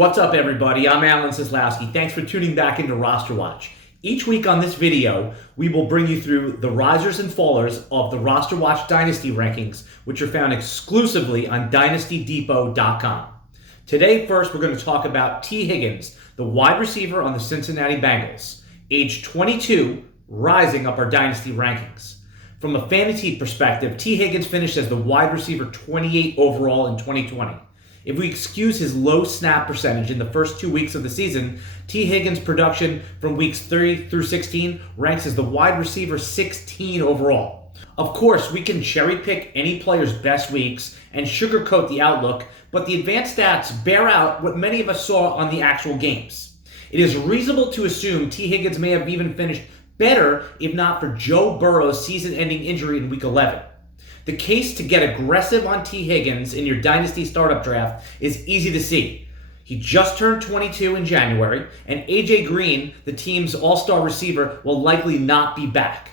What's up, everybody? I'm Alan Seslowsky. Thanks for tuning back into RosterWatch. Each week on this video, we will bring you through the risers and fallers of the RosterWatch Dynasty rankings, which are found exclusively on DynastyDepot.com. Today, first, we're going to talk about Tee Higgins, the wide receiver on the Cincinnati Bengals, age 22, rising up our Dynasty rankings. From a fantasy perspective, Tee Higgins finished as the wide receiver 28 overall in 2020. If we excuse his low snap percentage in the first 2 weeks of the season, Tee Higgins' production from weeks 3 through 16 ranks as the wide receiver 16 overall. Of course, we can cherry pick any player's best weeks and sugarcoat the outlook, but the advanced stats bear out what many of us saw on the actual games. It is reasonable to assume Tee Higgins may have even finished better if not for Joe Burrow's season-ending injury in week 11. The case to get aggressive on Tee Higgins in your Dynasty startup draft is easy to see. He just turned 22 in January, and A.J. Green, the team's all-star receiver, will likely not be back.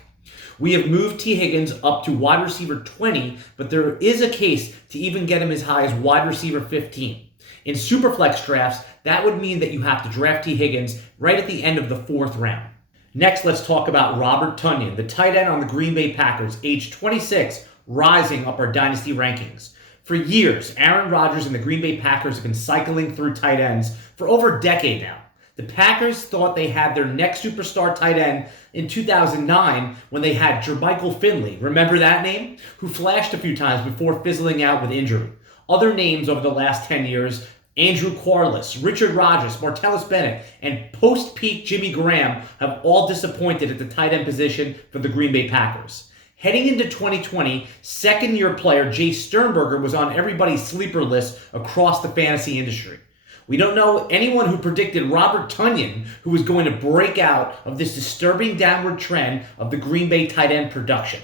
We have moved Tee Higgins up to wide receiver 20, but there is a case to even get him as high as wide receiver 15. In Superflex drafts, that would mean that you have to draft Tee Higgins right at the end of the 4th round. Next, let's talk about Robert Tonyan, the tight end on the Green Bay Packers, age 26, rising up our Dynasty rankings. For years, Aaron Rodgers and the Green Bay Packers have been cycling through tight ends for over a decade now. The Packers thought they had their next superstar tight end in 2009 when they had Jermichael Finley, remember that name? Who flashed a few times before fizzling out with injury. Other names over the last 10 years, Andrew Quarles, Richard Rodgers, Martellus Bennett, and post-peak Jimmy Graham have all disappointed at the tight end position for the Green Bay Packers. Heading into 2020, second-year player Jay Sternberger was on everybody's sleeper list across the fantasy industry. We don't know anyone who predicted Robert Tonyan, who was going to break out of this disturbing downward trend of the Green Bay tight end production.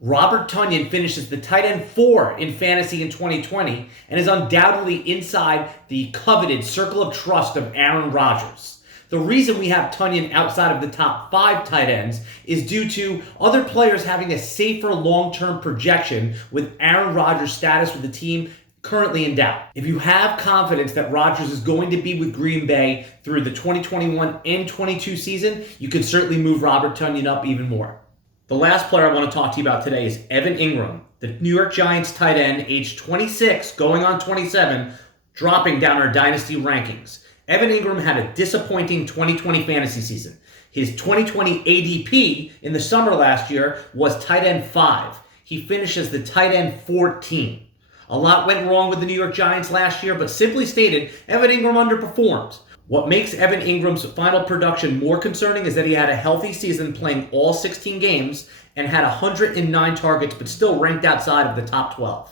Robert Tonyan finishes the tight end 4 in fantasy in 2020 and is undoubtedly inside the coveted circle of trust of Aaron Rodgers. The reason we have Tunyan outside of the top 5 tight ends is due to other players having a safer long-term projection with Aaron Rodgers' status with the team currently in doubt. If you have confidence that Rodgers is going to be with Green Bay through the 2021 and 22 season, you can certainly move Robert Tonyan up even more. The last player I want to talk to you about today is Evan Engram, the New York Giants tight end, age 26, going on 27, dropping down our Dynasty rankings. Evan Engram had a disappointing 2020 fantasy season. His 2020 ADP in the summer last year was tight end 5. He finished as the tight end 14. A lot went wrong with the New York Giants last year, but simply stated, Evan Engram underperformed. What makes Evan Engram's final production more concerning is that he had a healthy season playing all 16 games and had 109 targets, but still ranked outside of the top 12.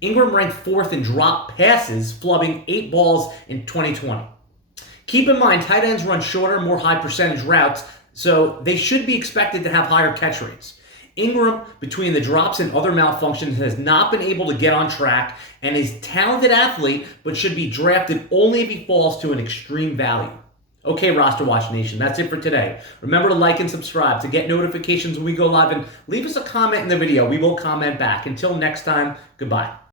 Ingram ranked 4th in drop passes, flubbing 8 balls in 2020. Keep in mind, tight ends run shorter, more high percentage routes, so they should be expected to have higher catch rates. Ingram, between the drops and other malfunctions, has not been able to get on track and is a talented athlete, but should be drafted only if he falls to an extreme value. Okay, RosterWatch Nation, that's it for today. Remember to like and subscribe to get notifications when we go live, and leave us a comment in the video. We will comment back. Until next time, goodbye.